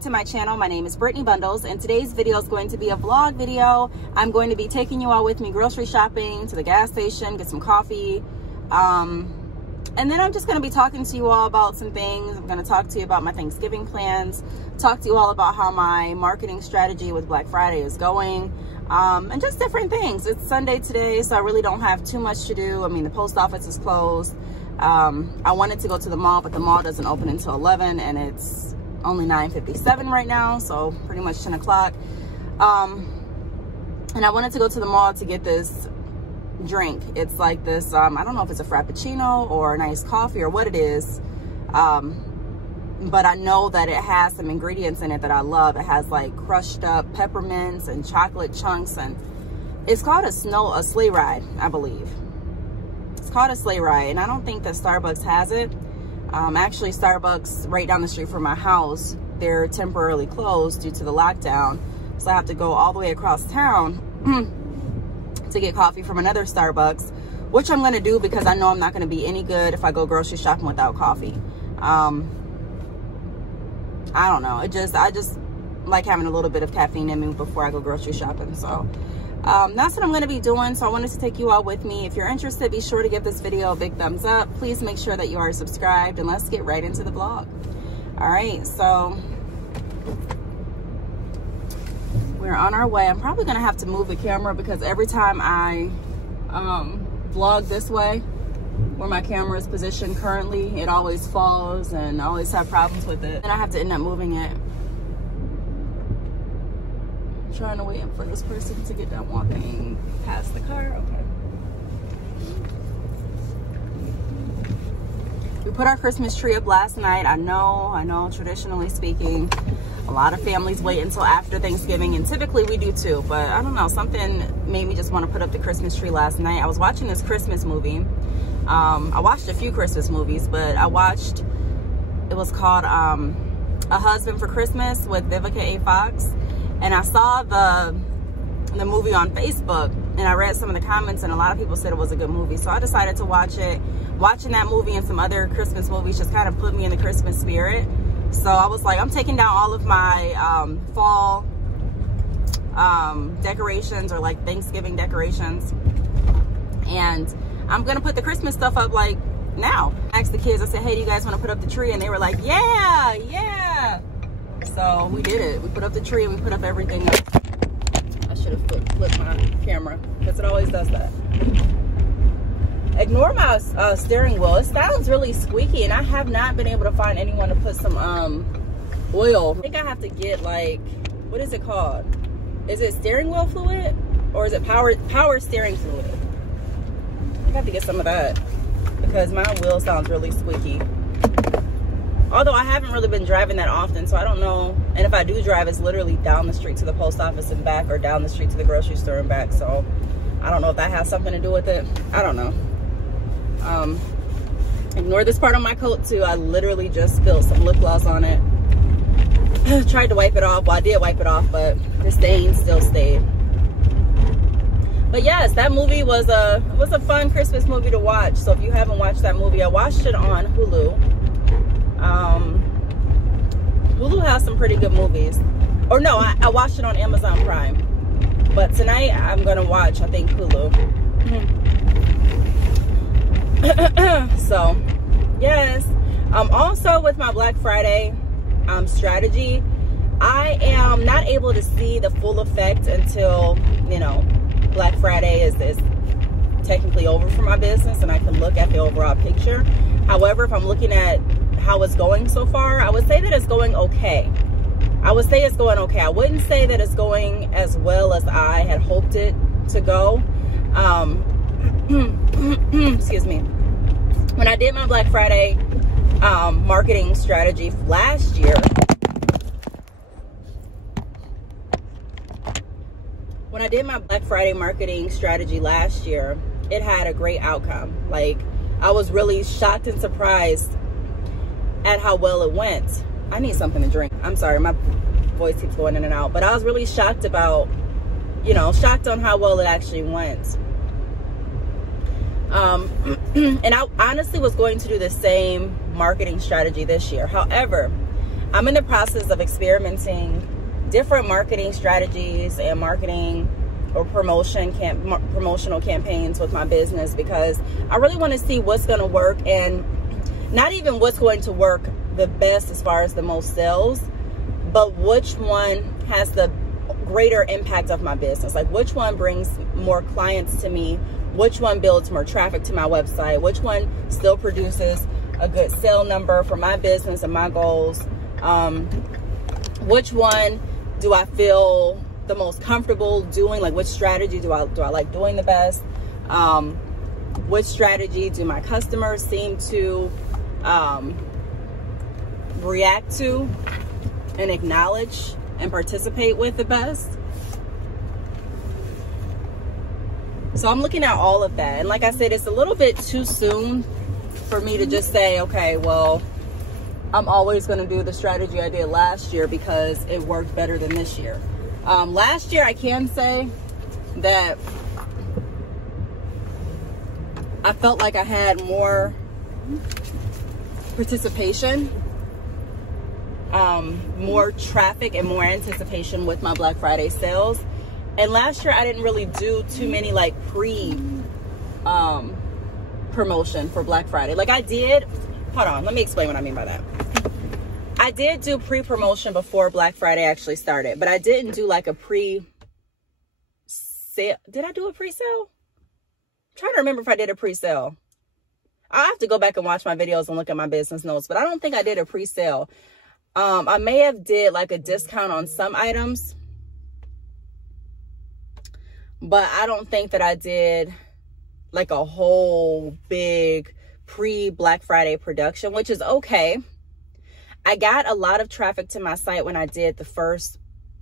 back to my channel. My name is Brittney Bundles, and today's video is going to be a vlog video. I'm going to be taking you all with me grocery shopping, to the gas station, get some coffee, and then I'm just going to be talking to you all about some things. I'm going to talk to you about my Thanksgiving plans, talk to you all about how my marketing strategy with Black Friday is going, and just different things. It's Sunday today, so I really don't have too much to do. I mean, the post office is closed. I wanted to go to the mall, but the mall doesn't open until 11, and it's only 9:57 right now, so pretty much 10 o'clock. And I wanted to go to the mall to get this drink. It's like this, I don't know if it's a Frappuccino or a nice coffee or what it is, but I know that it has some ingredients in it that I love. It has like crushed up peppermints and chocolate chunks, and it's called a sleigh ride, I believe. It's called a sleigh ride, and I don't think that Starbucks has it. Actually, Starbucks right down the street from my house, they're temporarily closed due to the lockdown, so I have to go all the way across town to get coffee from another Starbucks, which I'm going to do because I know I'm not going to be any good if I go grocery shopping without coffee. I don't know, I just like having a little bit of caffeine in me before I go grocery shopping. So that's what I'm going to be doing. So I wanted to take you all with me. If you're interested, be sure to give this video a big thumbs up. Please make sure that you are subscribed, and let's get right into the vlog. All right, so we're on our way. I'm probably gonna have to move the camera because every time I vlog this way, where my camera is positioned currently, it always falls and I always have problems with it, and I have to end up moving it. I'm trying to wait for this person to get done walking past the car. Okay. We put our Christmas tree up last night. I know, traditionally speaking, a lot of families wait until after Thanksgiving, and typically we do too, but I don't know, something made me just want to put up the Christmas tree last night. I was watching this Christmas movie. I watched a few Christmas movies, but it was called A Husband for Christmas with Vivica A. Fox, and I saw the movie on Facebook, and I read some of the comments, and a lot of people said it was a good movie, so I decided to watch it. Watching that movie and some other Christmas movies just kind of put me in the Christmas spirit. So I was like, I'm taking down all of my fall decorations, or like Thanksgiving decorations, and I'm gonna put the Christmas stuff up like now. I asked the kids, I said, hey, do you guys want to put up the tree? And they were like, yeah. So we did it. We put up the tree and we put up everything else. I should have flipped my camera because it always does that. Ignore my steering wheel. It sounds really squeaky, and I have not been able to find anyone to put some oil. I think I have to get, like, what is it called? Is it steering wheel fluid, or is it power steering fluid? I think I have to get some of that because my wheel sounds really squeaky. Although I haven't really been driving that often, so I don't know. And if I do drive, it's literally down the street to the post office and back, or down the street to the grocery store and back. So I don't know if that has something to do with it. I don't know. Ignore this part on my coat too. I literally just spilled some lip gloss on it. Tried to wipe it off. Well, I did wipe it off, but the stain still stayed. But yes, that movie was a fun Christmas movie to watch. So if you haven't watched that movie, I watched it on Hulu. Hulu has some pretty good movies. Or no, I watched it on Amazon Prime. But tonight I'm gonna watch, I think, Hulu. So yes, also with my Black Friday strategy, I am not able to see the full effect until, you know, Black Friday is technically over for my business and I can look at the overall picture. However, if I'm looking at how it's going so far, I would say that it's going okay. I would say it's going okay. I wouldn't say that it's going as well as I had hoped it to go. Excuse me. When I did my Black Friday marketing strategy last year, it had a great outcome. Like, I was really shocked and surprised at how well it went. I need something to drink. I'm sorry, my voice keeps going in and out, but I was really shocked about, you know, shocked on how well it actually went. And I honestly was going to do the same marketing strategy this year. However, I'm in the process of experimenting different marketing strategies and marketing or promotional campaigns with my business, because I really want to see what's going to work, and not even what's going to work the best as far as the most sales, but which one has the greater impact of my business. Like, which one brings more clients to me, which one builds more traffic to my website, which one still produces a good sale number for my business and my goals, which one do I feel the most comfortable doing, like which strategy do I like doing the best, which strategy do my customers seem to react to and acknowledge and participate with the best. So I'm looking at all of that, and like I said, it's a little bit too soon for me to just say, okay, well, I'm always going to do the strategy I did last year because it worked better than this year. Last year, I can say that I felt like I had more participation, more traffic, and more anticipation with my Black Friday sales. And last year, I didn't really do too many like promotion for Black Friday. Like I did, hold on, let me explain what I mean by that. I did do pre-promotion before Black Friday actually started, but I didn't do like a pre-sale. Did I do a pre-sale? I'm trying to remember if I did a pre-sale. I'll have to go back and watch my videos and look at my business notes, but I don't think I did a pre-sale. I may have did like a discount on some items, but I don't think that I did like a whole big pre-Black Friday production, which is okay. I got a lot of traffic to my site when I did the first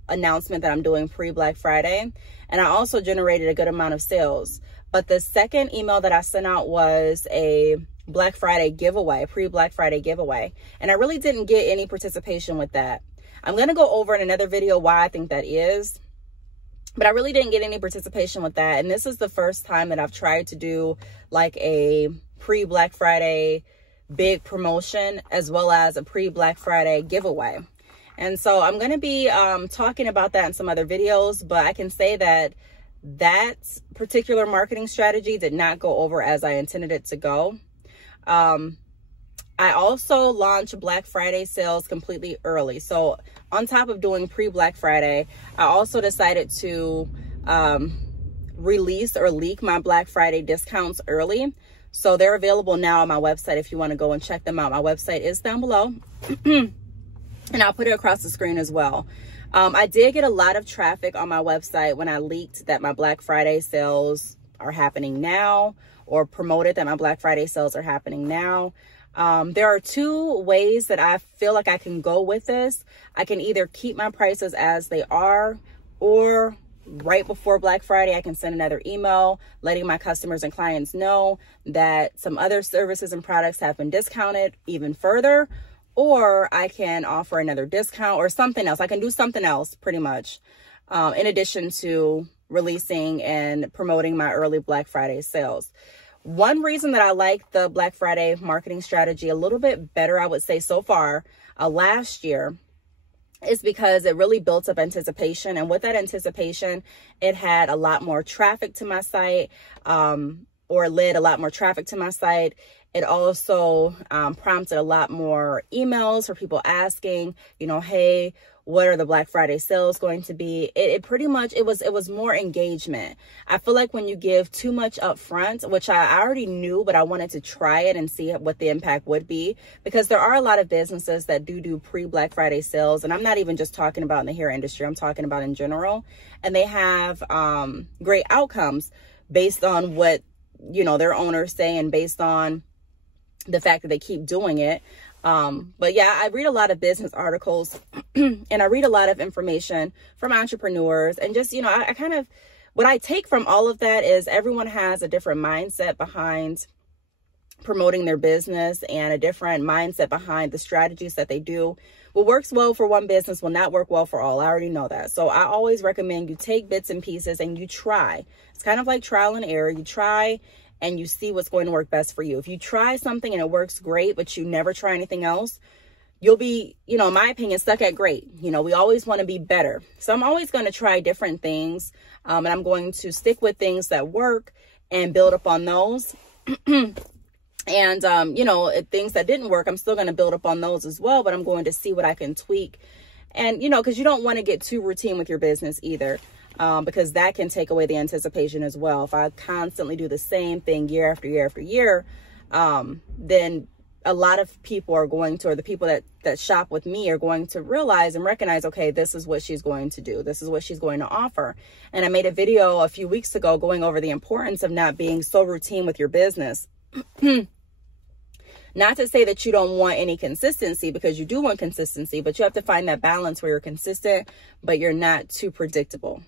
announcement that I'm doing pre-Black Friday, and I also generated a good amount of sales. But the second email that I sent out was a Black Friday giveaway, pre-Black Friday giveaway, and I really didn't get any participation with that. I'm going to go over in another video why I think that is, but I really didn't get any participation with that. And this is the first time that I've tried to do like a pre-Black Friday big promotion as well as a pre-Black Friday giveaway. And so I'm going to be talking about that in some other videos, but I can say that that particular marketing strategy did not go over as I intended it to go. I also launched Black Friday sales completely early. So on top of doing pre-Black Friday, I also decided to release or leak my Black Friday discounts early. So they're available now on my website if you want to go and check them out. My website is down below and I'll put it across the screen as well. I did get a lot of traffic on my website when I leaked that my Black Friday sales are happening now, or promoted that my Black Friday sales are happening now. There are two ways that I feel like I can go with this. I can either keep my prices as they are, or right before Black Friday, I can send another email letting my customers and clients know that some other services and products have been discounted even further, or I can offer another discount or something else. I can do something else pretty much in addition to releasing and promoting my early Black Friday sales. One reason that I like the Black Friday marketing strategy a little bit better, I would say so far, last year, is because it really built up anticipation. And with that anticipation, it had a lot more traffic to my site, or led a lot more traffic to my site. It also prompted a lot more emails for people asking, you know, hey, what are the Black Friday sales going to be? It pretty much, it was more engagement. I feel like when you give too much up front, which I already knew, but I wanted to try it and see what the impact would be, because there are a lot of businesses that do pre-Black Friday sales. And I'm not even just talking about in the hair industry, I'm talking about in general. And they have great outcomes based on what, you know, their owners say and based on the fact that they keep doing it. But yeah, I read a lot of business articles and I read a lot of information from entrepreneurs, and just, you know, I kind of, what I take from all of that is everyone has a different mindset behind promoting their business and a different mindset behind the strategies that they do. What works well for one business will not work well for all. I already know that. So I always recommend you take bits and pieces and you try. It's kind of like trial and error. You try and you see what's going to work best for you. If you try something and it works great, but you never try anything else, you'll be, you know, in my opinion, stuck at great. You know, we always want to be better. So I'm always going to try different things. And I'm going to stick with things that work and build upon those. And, you know, things that didn't work, I'm still going to build upon those as well. But I'm going to see what I can tweak. And, you know, because you don't want to get too routine with your business either. Because that can take away the anticipation as well. If I constantly do the same thing year after year after year, then a lot of people are going to, or the people that shop with me are going to realize and recognize, okay, this is what she's going to do. This is what she's going to offer. And I made a video a few weeks ago going over the importance of not being so routine with your business. Not to say that you don't want any consistency, because you do want consistency, but you have to find that balance where you're consistent, but you're not too predictable.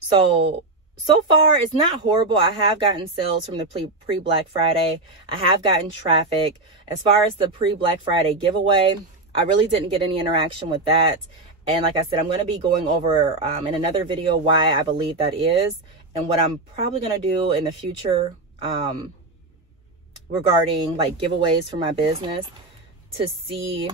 So far, it's not horrible. I have gotten sales from the pre-Black Friday. I have gotten traffic. As far as the pre-Black Friday giveaway, I really didn't get any interaction with that. And like I said, I'm going to be going over in another video why I believe that is, and what I'm probably going to do in the future regarding like giveaways for my business, to see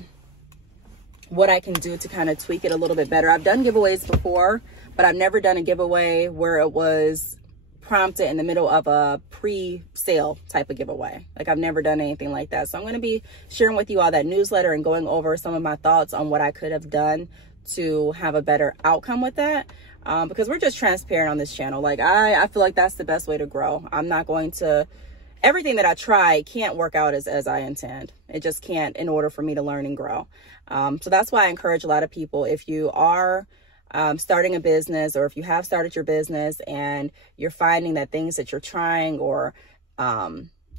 what I can do to kind of tweak it a little bit better. I've done giveaways before, but I've never done a giveaway where it was prompted in the middle of a pre-sale type of giveaway. Like, I've never done anything like that. So I'm going to be sharing with you all that newsletter and going over some of my thoughts on what I could have done to have a better outcome with that. Because we're just transparent on this channel. Like, I feel like that's the best way to grow. I'm not going to, everything that I try can't work out as I intend. It just can't, in order for me to learn and grow. So that's why I encourage a lot of people, if you are starting a business, or if you have started your business and you're finding that things that you're trying, or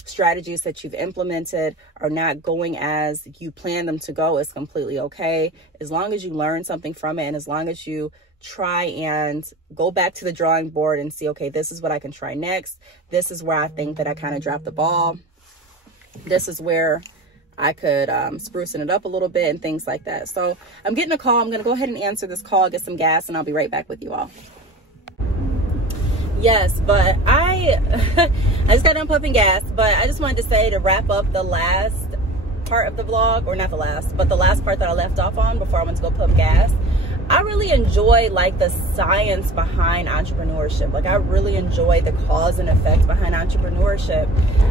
strategies that you've implemented are not going as you plan them to go, it's completely okay. As long as you learn something from it, and as long as you try and go back to the drawing board and see, okay, this is what I can try next. This is where I think that I kind of dropped the ball. This is where I could sprucing it up a little bit and things like that. So I'm getting a call. I'm going to go ahead and answer this call, get some gas, and I'll be right back with you all. Yes, but I just got done pumping gas, but I just wanted to say, to wrap up the last part of the vlog, or not the last, but the last part that I left off on before I went to go pump gas. I really enjoy like the science behind entrepreneurship. Like, I really enjoy the cause and effect behind entrepreneurship,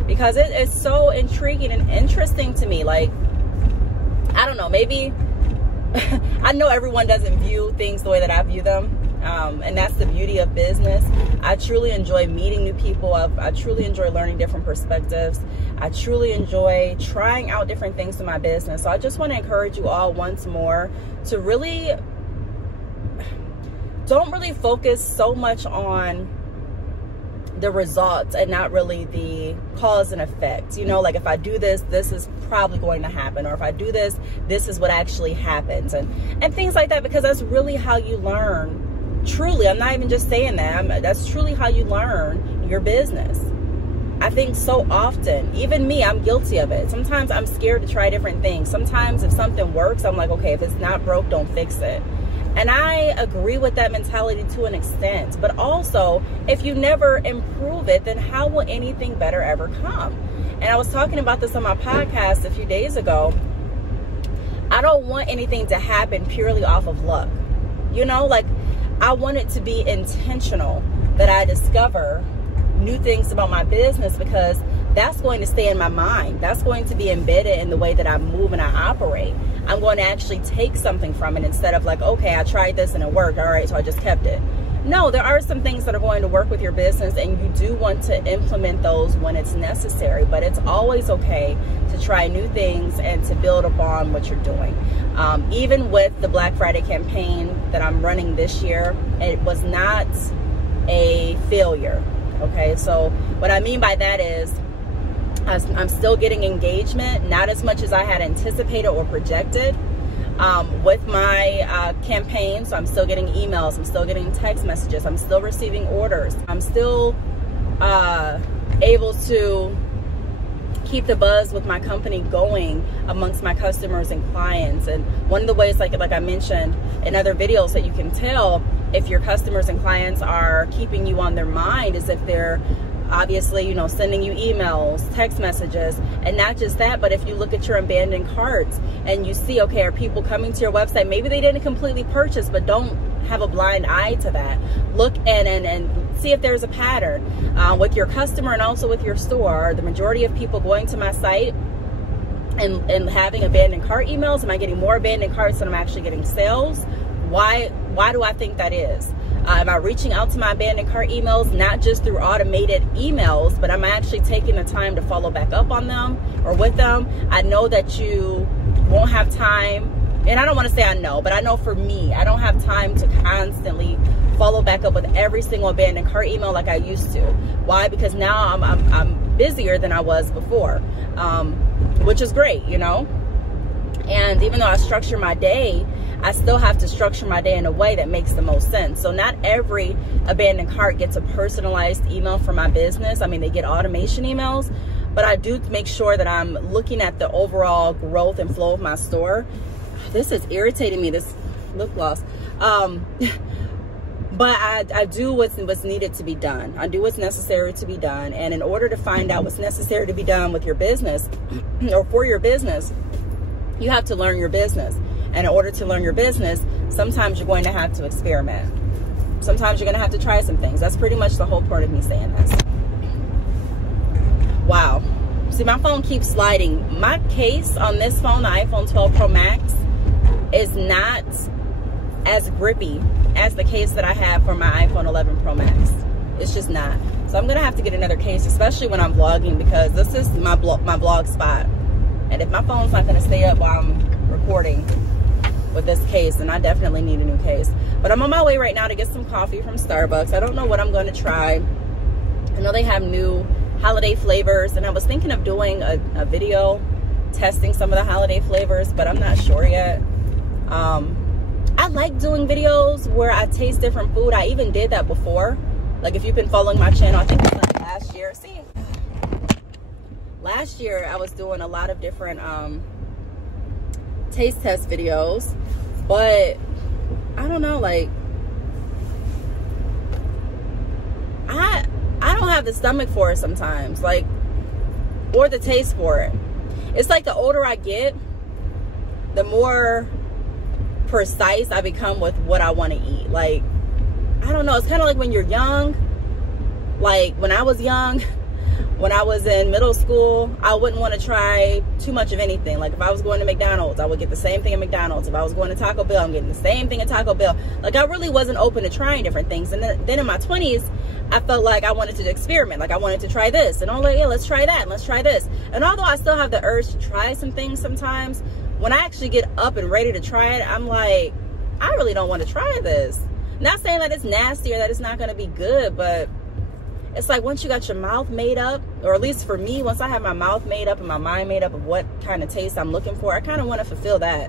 because it is so intriguing and interesting to me. Like, I don't know, maybe I know everyone doesn't view things the way that I view them. And that's the beauty of business. I truly enjoy meeting new people. I truly enjoy learning different perspectives. I truly enjoy trying out different things in my business. So I just want to encourage you all once more to really don't really focus so much on the results and not really the cause and effect. You know, like, if I do this, this is probably going to happen, or if I do this, this is what actually happens, and things like that, because that's really how you learn. Truly, I'm not even just saying that. That's truly how you learn your business. I think so often, even me, I'm guilty of it. Sometimes I'm scared to try different things. Sometimes if something works, I'm like, okay, if it's not broke, don't fix it. And I agree with that mentality to an extent. But also, if you never improve it, then how will anything better ever come? And I was talking about this on my podcast a few days ago. I don't want anything to happen purely off of luck. You know, like, I want it to be intentional, that I discover new things about my business, because that's going to stay in my mind. That's going to be embedded in the way that I move and I operate. I'm going to actually take something from it, instead of like, okay, I tried this and it worked. All right, so I just kept it. No, there are some things that are going to work with your business, and you do want to implement those when it's necessary. But it's always okay to try new things and to build upon what you're doing. Even with the Black Friday campaign that I'm running this year, it was not a failure. Okay, so what I mean by that is, I'm still getting engagement, not as much as I had anticipated or projected with my campaign. So I'm still getting emails, I'm still getting text messages, I'm still receiving orders, I'm still able to keep the buzz with my company going amongst my customers and clients. And one of the ways, like I mentioned in other videos, that you can tell if your customers and clients are keeping you on their mind is if they're obviously, you know, sending you emails, text messages, and not just that, but if you look at your abandoned carts and you see, okay, are people coming to your website? Maybe they didn't completely purchase, but don't have a blind eye to that. Look and see if there's a pattern with your customer and also with your store. Are the majority of people going to my site and having abandoned cart emails? Am I getting more abandoned carts than I'm actually getting sales? Why do I think that is? Am I reaching out to my abandoned cart emails, not just through automated emails, but I'm actually taking the time to follow back up on them or with them? I know that you won't have time, and I don't want to say I know, but I know for me, I don't have time to constantly follow back up with every single abandoned cart email like I used to. Why? Because now I'm busier than I was before, which is great, you know? And even though I structure my day, I still have to structure my day in a way that makes the most sense. So not every abandoned cart gets a personalized email for my business. I mean, they get automation emails, but I do make sure that I'm looking at the overall growth and flow of my store. This is irritating me, this lip gloss. But I do what's needed to be done. I do what's necessary to be done. And in order to find out what's necessary to be done with your business or for your business, you have to learn your business. And in order to learn your business, sometimes you're going to have to experiment. Sometimes you're going to have to try some things. That's pretty much the whole part of me saying this. Wow. See, my phone keeps sliding. My case on this phone, the iPhone 12 Pro Max, is not as grippy as the case that I have for my iPhone 11 Pro Max. It's just not. So I'm going to have to get another case, especially when I'm vlogging, because this is my vlog spot. And if my phone's not going to stay up while I'm recording with this case, then I definitely need a new case. But I'm on my way right now to get some coffee from Starbucks. I don't know what I'm going to try. I know they have new holiday flavors, and I was thinking of doing a video testing some of the holiday flavors, but I'm not sure yet. I like doing videos where I taste different food. I even did that before. Like, if you've been following my channel, I think it was like last year. See, last year I was doing a lot of different taste test videos, but I don't know, like, I don't have the stomach for it sometimes, like, or the taste for it. It's like the older I get, the more precise I become with what I want to eat. Like, I don't know, it's kind of like when you're young. Like, when I was young, when I was in middle school, I wouldn't want to try too much of anything. Like, if I was going to McDonald's, I would get the same thing at McDonald's. If I was going to Taco Bell, I'm getting the same thing at Taco Bell. Like, I really wasn't open to trying different things. And then in my 20s, I felt like I wanted to experiment. Like, I wanted to try this. And I'm like, yeah, let's try that. And let's try this. And although I still have the urge to try some things sometimes, when I actually get up and ready to try it, I'm like, I really don't want to try this. Not saying that it's nasty or that it's not going to be good, but it's like once you got your mouth made up, or at least for me, once I have my mouth made up and my mind made up of what kind of taste I'm looking for, I kind of want to fulfill that.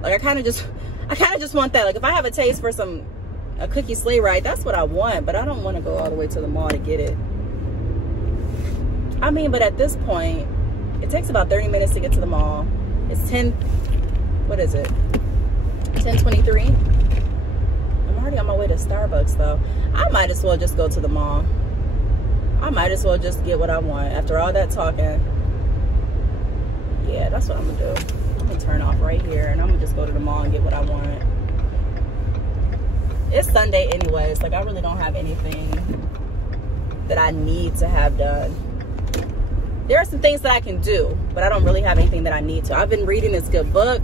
Like, I kind of just want that. Like, if I have a taste for a cookie sleigh ride, that's what I want, but I don't want to go all the way to the mall to get it. I mean, but at this point, it takes about 30 minutes to get to the mall. It's 10:23. I'm already on my way to Starbucks, though. I might as well just go to the mall. I might as well just get what I want. After all that talking, yeah, that's what I'm gonna do. I'm gonna turn off right here, and I'm gonna just go to the mall and get what I want. It's Sunday anyways. Like, I really don't have anything that I need to have done. There are some things that I can do, but I don't really have anything that I need to. I've been reading this good book,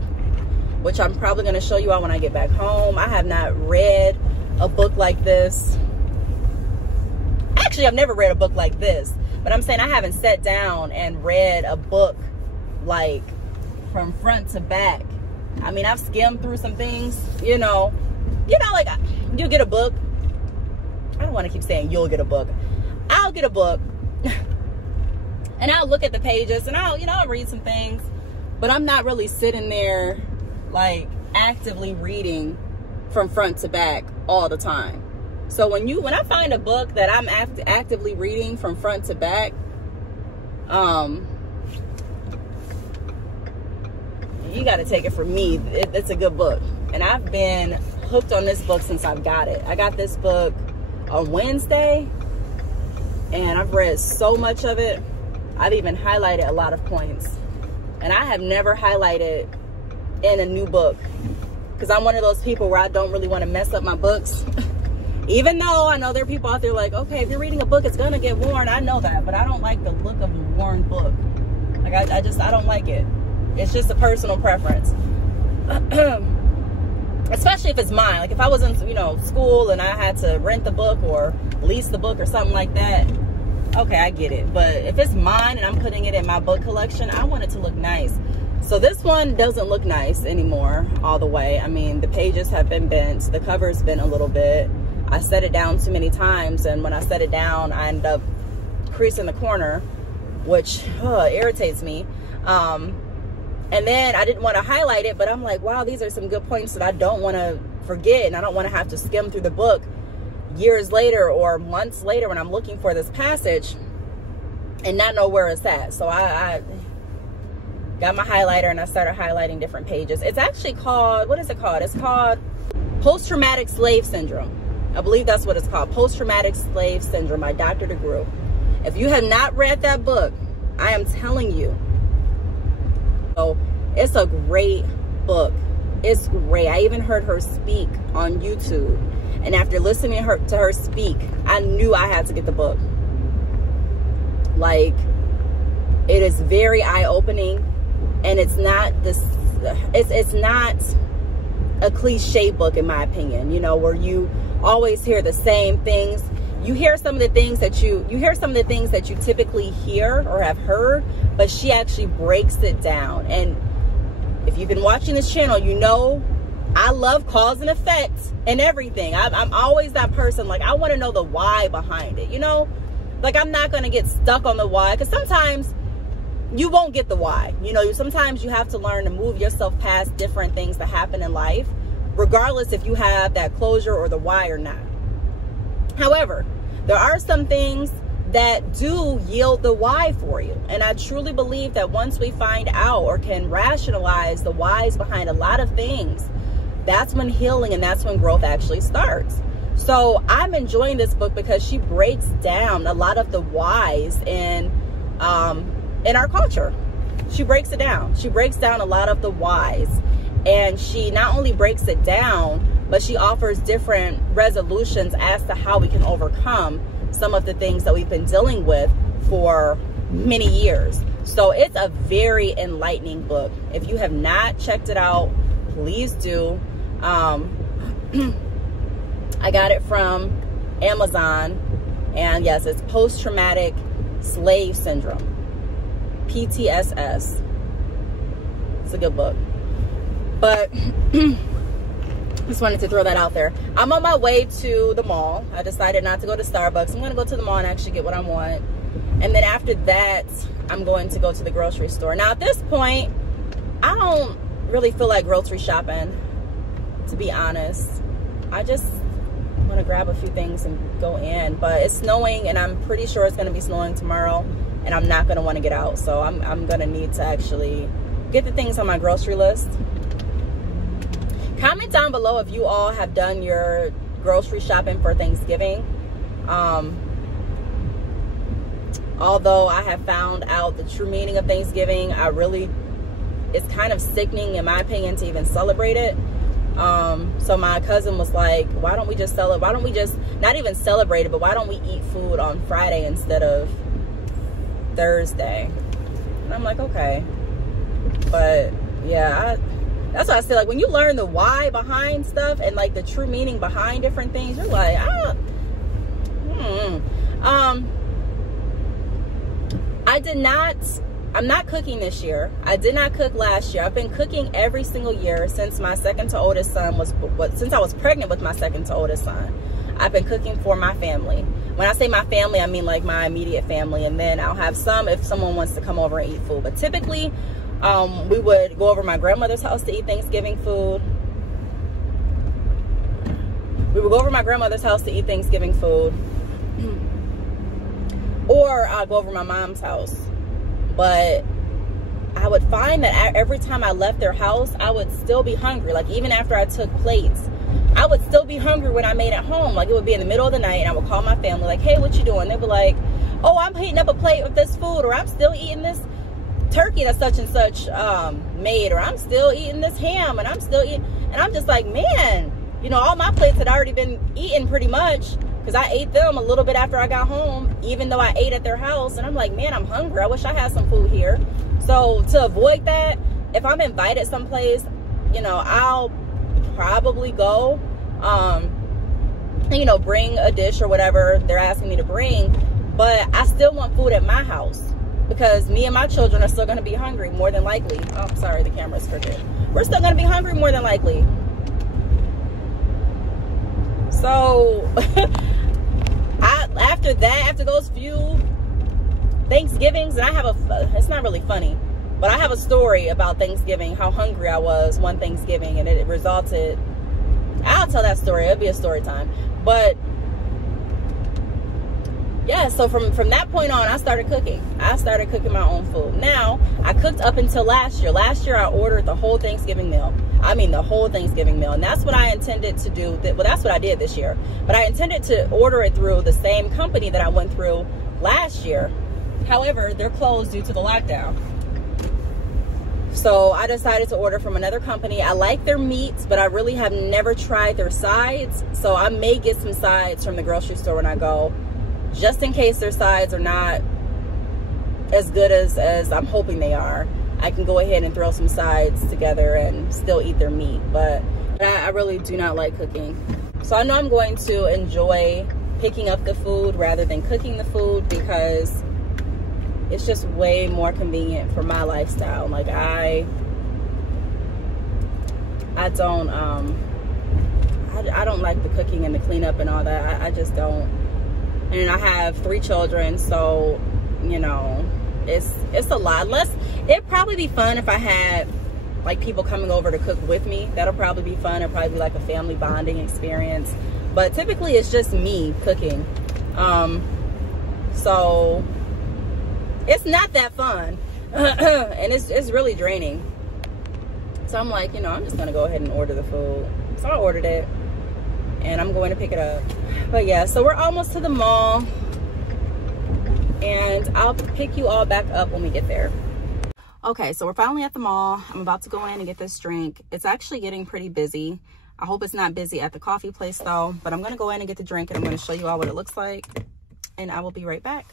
which I'm probably going to show you all when I get back home. I have not read a book like this. Actually, I've never read a book like this, but I'm saying I haven't sat down and read a book like from front to back. I mean, I've skimmed through some things, you know, like, you get a book. I don't want to keep saying you'll get a book. I'll get a book and I'll look at the pages and I'll read some things, but I'm not really sitting there like actively reading from front to back all the time. So when I find a book that I'm actively reading from front to back, you got to take it from me. It's a good book, and I've been hooked on this book since I've got it. I got this book on Wednesday, and I've read so much of it. I've even highlighted a lot of points, and I have never highlighted in a new book because I'm one of those people where I don't really want to mess up my books. Even though I know there are people out there like, okay, if you're reading a book, it's gonna get worn. I know that, but I don't like the look of a worn book. Like I don't like it. It's just a personal preference. Especially if it's mine. Like if I was in, you know, school and I had to rent the book or lease the book or something like that, okay, I get it. But if it's mine and I'm putting it in my book collection, I want it to look nice. So this one doesn't look nice anymore all the way. I mean, the pages have been bent. The cover's been a little bit. I set it down too many times, and when I set it down, I end up creasing the corner, which irritates me. And then I didn't want to highlight it, but I'm like, wow, these are some good points that I don't want to forget, and I don't want to have to skim through the book years later or months later when I'm looking for this passage and not know where it's at. So I got my highlighter and I started highlighting different pages. It's actually called, what is it called? It's called Post-Traumatic Slave Syndrome. I believe that's what it's called. Post-Traumatic Slave Syndrome by Dr. DeGroot. If you have not read that book, I am telling you, so it's a great book. It's great. I even heard her speak on YouTube. And after listening to her speak, I knew I had to get the book. Like, it is very eye-opening, and it's not this. It's not a cliche book, in my opinion. You know, where you always hear the same things. You hear some of the things that you hear some of the things that you typically hear or have heard, but she actually breaks it down. And if you've been watching this channel, you know I love cause and effect and everything. I'm always that person. Like, I want to know the why behind it, you know? Like, I'm not going to get stuck on the why, because sometimes you won't get the why. You know, sometimes you have to learn to move yourself past different things that happen in life, regardless if you have that closure or the why or not. However, there are some things that do yield the why for you. And I truly believe that once we find out or can rationalize the whys behind a lot of things, that's when healing and that's when growth actually starts. So I'm enjoying this book because she breaks down a lot of the whys in our culture. She breaks it down. She breaks down a lot of the whys. And she not only breaks it down, but she offers different resolutions as to how we can overcome some of the things that we've been dealing with for many years. So it's a very enlightening book. If you have not checked it out, please do. I got it from Amazon, and yes, it's Post-Traumatic Slave Syndrome, PTSS. It's a good book. But just wanted to throw that out there. I'm on my way to the mall. I decided not to go to Starbucks. I'm going to go to the mall and actually get what I want. And then after that, I'm going to go to the grocery store. Now, at this point, I don't really feel like grocery shopping, to be honest. I just want to grab a few things and go in. But it's snowing, and I'm pretty sure it's going to be snowing tomorrow, and I'm not going to want to get out. So I'm going to need to actually get the things on my grocery list. Comment down below if you all have done your grocery shopping for Thanksgiving. Although I have found out the true meaning of Thanksgiving, it's kind of sickening, in my opinion, to even celebrate it. So my cousin was like, why don't we just celebrate? Why don't we just not even celebrate it, but why don't we eat food on Friday instead of Thursday? And I'm like, okay. But yeah, that's why I say, like, when you learn the why behind stuff and like the true meaning behind different things, you're like, I'm not cooking this year. I did not cook last year. I've been cooking every single year since my second to oldest son since I was pregnant with my second to oldest son. I've been cooking for my family. When I say my family, I mean like my immediate family, and then I'll have some if someone wants to come over and eat food. But typically, we would go over to my grandmother's house to eat Thanksgiving food. We would go over to my grandmother's house to eat Thanksgiving food. Or I'll go over to my mom's house. But I would find that every time I left their house, I would still be hungry. Like, even after I took plates, I would still be hungry when I made it home. Like, it would be in the middle of the night, and I would call my family, like, hey, what you doing? They'd be like, oh, I'm heating up a plate of this food, or I'm still eating this turkey that such and such made, or I'm still eating this ham, and I'm still eating, and I'm just like, man, you know, all my plates had already been eaten pretty much, because I ate them a little bit after I got home, even though I ate at their house. And I'm like, man, I'm hungry. I wish I had some food here. So to avoid that, if I'm invited someplace, you know, I'll probably go, you know, bring a dish or whatever they're asking me to bring. But I still want food at my house, because me and my children are still going to be hungry more than likely. Oh, sorry, the camera's crooked. We're still going to be hungry more than likely. So after those few Thanksgivings, and I have it's not really funny, but I have a story about Thanksgiving, how hungry I was one Thanksgiving, and it resulted, I'll tell that story, it'll be a story time. But yeah, so from that point on, I started cooking. I started cooking my own food. Now, I cooked up until last year. Last year, I ordered the whole Thanksgiving meal. I mean, the whole Thanksgiving meal. And that's what I intended to do. Well, that's what I did this year. But I intended to order it through the same company that I went through last year. However, they're closed due to the lockdown. So I decided to order from another company. I like their meats, but I really have never tried their sides. So I may get some sides from the grocery store when I go, just in case their sides are not as good as I'm hoping they are. I can go ahead and throw some sides together and still eat their meat. But I really do not like cooking. So I know I'm going to enjoy picking up the food rather than cooking the food, because it's just way more convenient for my lifestyle. Like I don't like the cooking and the cleanup and all that. I just don't. And I have 3 children, so you know, it's a lot. It'd probably be fun if I had like people coming over to cook with me. That'll probably be fun. It'll probably be like a family bonding experience. But typically it's just me cooking. So it's not that fun. And it's really draining. So I'm like, you know, I'm just gonna go ahead and order the food. So I ordered it, and I'm going to pick it up. But yeah, so we're almost to the mall, and I'll pick you all back up when we get there. Okay, so we're finally at the mall. I'm about to go in and get this drink. It's actually getting pretty busy. I hope it's not busy at the coffee place though, but I'm gonna go in and get the drink, and I'm gonna show you all what it looks like, and I will be right back.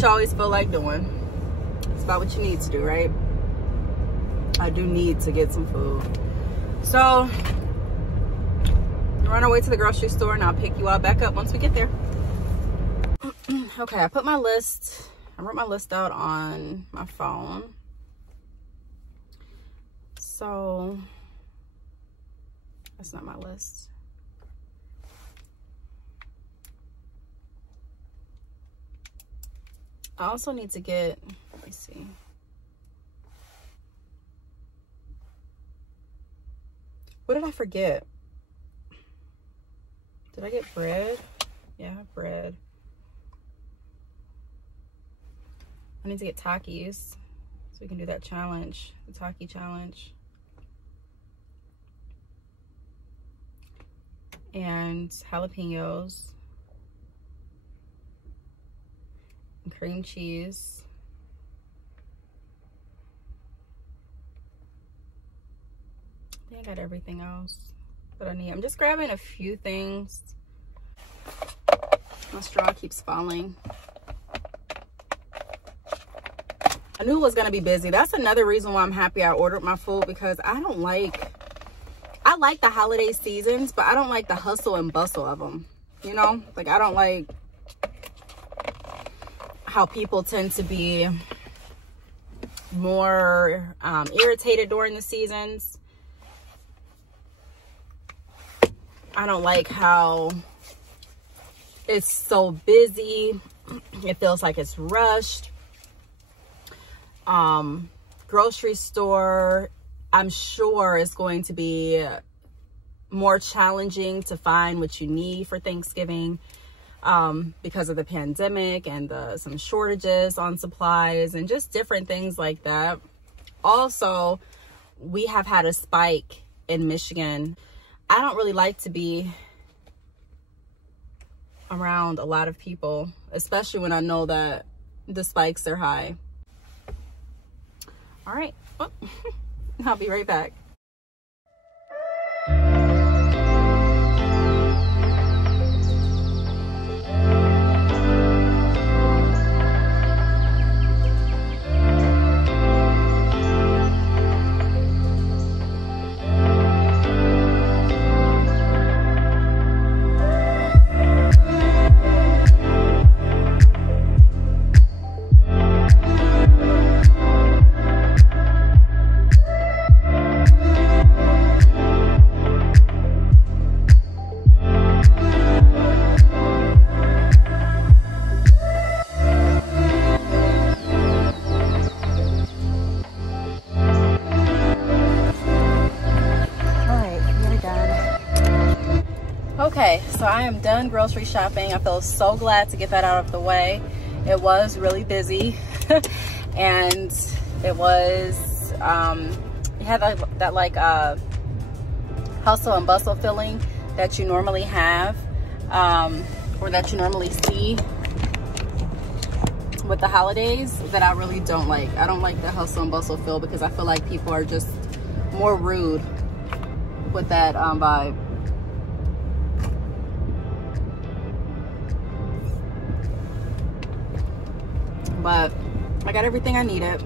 what you always feel like doing. It's about what you need to do, right? I do need to get some food. So we're on our way to the grocery store, and I'll pick you all back up once we get there. Okay, I wrote my list out on my phone. So that's not my list. I also need to get, let me see. What did I forget? Did I get bread? Yeah, bread. I need to get Takis so we can do that challenge, the Taki challenge. And jalapenos. And cream cheese. I think I got everything else that I need. I'm just grabbing a few things. My straw keeps falling. I knew it was gonna be busy. That's another reason why I'm happy I ordered my food, because I like the holiday seasons, but I don't like the hustle and bustle of them. You know, like I don't like how people tend to be more irritated during the seasons. I don't like how it's so busy. It feels like it's rushed. Grocery store, I'm sure it's going to be more challenging to find what you need for Thanksgiving because of the pandemic and some shortages on supplies and just different things like that. Also, we have had a spike in Michigan. I don't really like to be around a lot of people, especially when I know that the spikes are high. All right, well, I'll be right back. Okay, so I am done grocery shopping. I feel so glad to get that out of the way. It was really busy and it was, it had that like hustle and bustle feeling that you normally have or that you normally see with the holidays that I really don't like. I don't like the hustle and bustle feel because I feel like people are just more rude with that vibe. But I got everything I needed.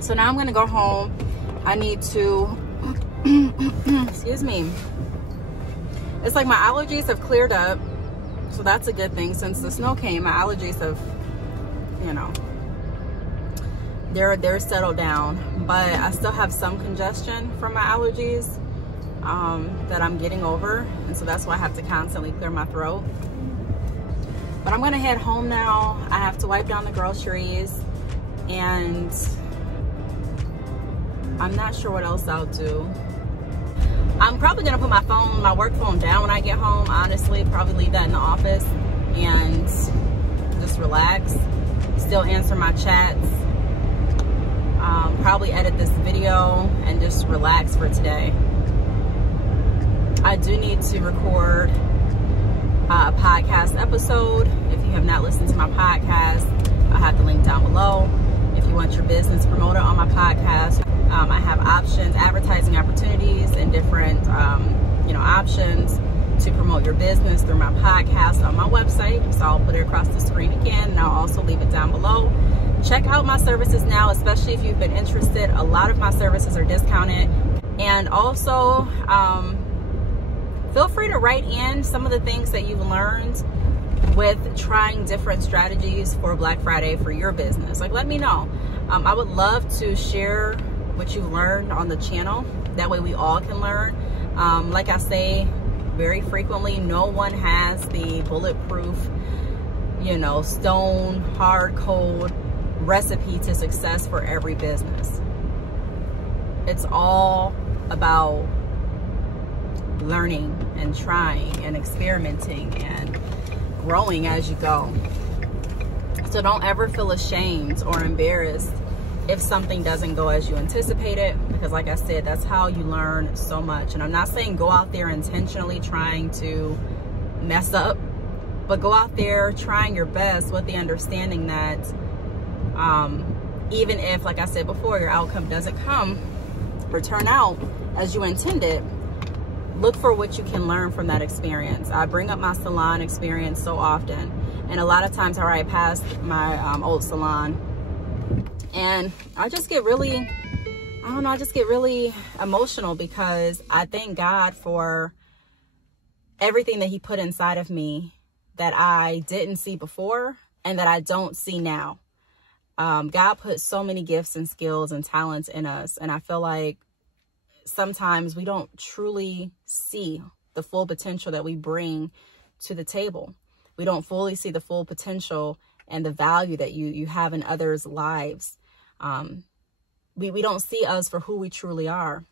So now I'm gonna go home. I need to, excuse me. It's like my allergies have cleared up. So that's a good thing. Since the snow came, my allergies have, you know, they're settled down. But I still have some congestion from my allergies that I'm getting over. And so that's why I have to constantly clear my throat. But I'm gonna head home now. I have to wipe down the groceries and I'm not sure what else I'll do. I'm probably gonna put my work phone down when I get home, honestly. Probably leave that in the office and just relax. Still answer my chats. Probably edit this video and just relax for today. I do need to record a podcast episode. If you have not listened to my podcast, I have the link down below. If you want your business promoted on my podcast, I have options, advertising opportunities, and different, you know, options to promote promote your business through my podcast on my website. So I'll put it across the screen again, and I'll also leave it down below. Check out my services now, especially if you've been interested. A lot of my services are discounted. And also, feel free to write in some of the things that you've learned with trying different strategies for Black Friday for your business. Like, let me know. I would love to share what you learned on the channel. That way we all can learn. Like I say very frequently, no one has the bulletproof, you know, stone hard code recipe to success for every business. It's all about learning and trying and experimenting and growing as you go. So don't ever feel ashamed or embarrassed if something doesn't go as you anticipated, because like I said, that's how you learn so much. And I'm not saying go out there intentionally trying to mess up, but go out there trying your best with the understanding that even if, like I said before, your outcome doesn't come or turn out as you intended, look for what you can learn from that experience. I bring up my salon experience so often, and a lot of times I ride past my old salon and I just get really, I don't know, I just get really emotional, because I thank God for everything that he put inside of me that I didn't see before and that I don't see now. God put so many gifts and skills and talents in us, and I feel like sometimes we don't truly see the full potential that we bring to the table. We don't fully see the full potential and the value that you have in others' lives. We don't see us for who we truly are.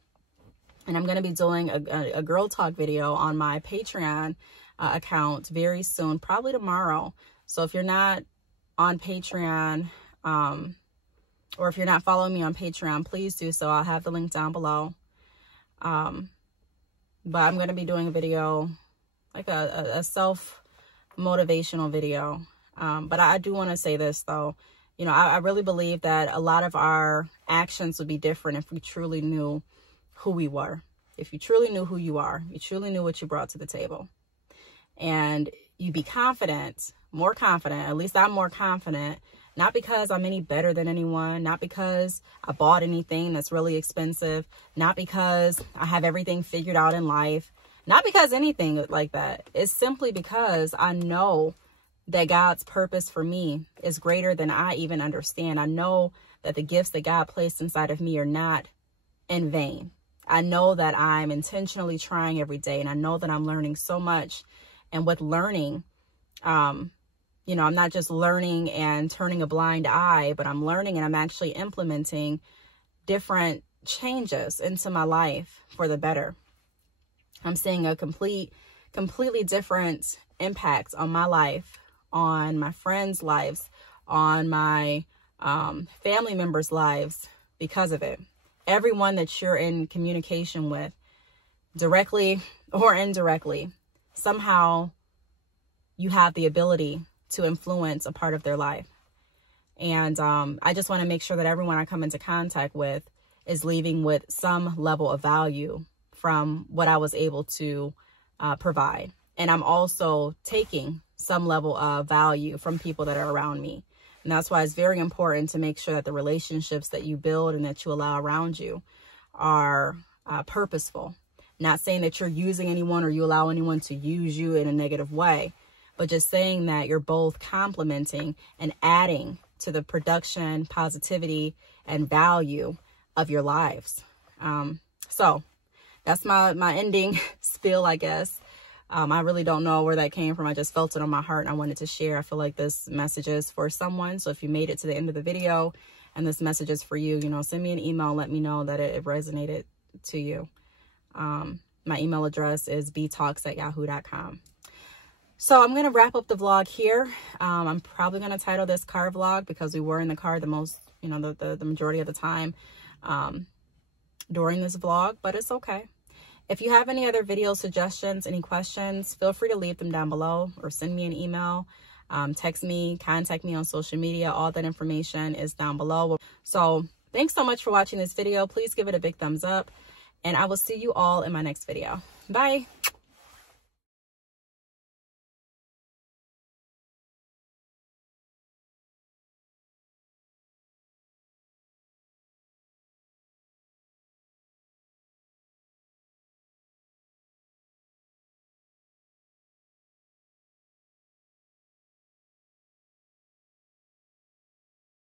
And I'm going to be doing a girl talk video on my Patreon account very soon, probably tomorrow. So if you're not on Patreon, or if you're not following me on Patreon, please do so. I'll have the link down below. But I'm going to be doing a video, like a self-motivational video. But I do want to say this, though. You know, I really believe that a lot of our actions would be different if we truly knew who we were. If you truly knew who you are, you truly knew what you brought to the table. And you'd be confident, more confident, at least I'm more confident, not because I'm any better than anyone, not because I bought anything that's really expensive, not because I have everything figured out in life, not because anything like that. It's simply because I know that God's purpose for me is greater than I even understand. I know that the gifts that God placed inside of me are not in vain. I know that I'm intentionally trying every day, and I know that I'm learning so much. And with learning, you know, I'm not just learning and turning a blind eye, but I'm learning and I'm actually implementing different changes into my life for the better. I'm seeing a completely different impact on my life, on my friends' lives, on my family members' lives because of it. Everyone that you're in communication with, directly or indirectly, somehow you have the ability to influence a part of their life. And I just want to make sure that everyone I come into contact with is leaving with some level of value from what I was able to provide. And I'm also taking some level of value from people that are around me. And that's why it's very important to make sure that the relationships that you build and that you allow around you are purposeful. Not saying that you're using anyone or you allow anyone to use you in a negative way, but just saying that you're both complementing and adding to the production, positivity, and value of your lives. So that's my ending spiel, I guess. I really don't know where that came from. I just felt it on my heart and I wanted to share. I feel like this message is for someone. So if you made it to the end of the video and this message is for you, you know, send me an email and let me know that it resonated to you. My email address is btalks@yahoo.com. So I'm going to wrap up the vlog here. I'm probably going to title this car vlog because we were in the car the most, you know, the majority of the time during this vlog, but it's okay. If you have any other video suggestions, any questions, feel free to leave them down below or send me an email, text me, contact me on social media. All that information is down below. So thanks so much for watching this video. Please give it a big thumbs up and I will see you all in my next video. Bye.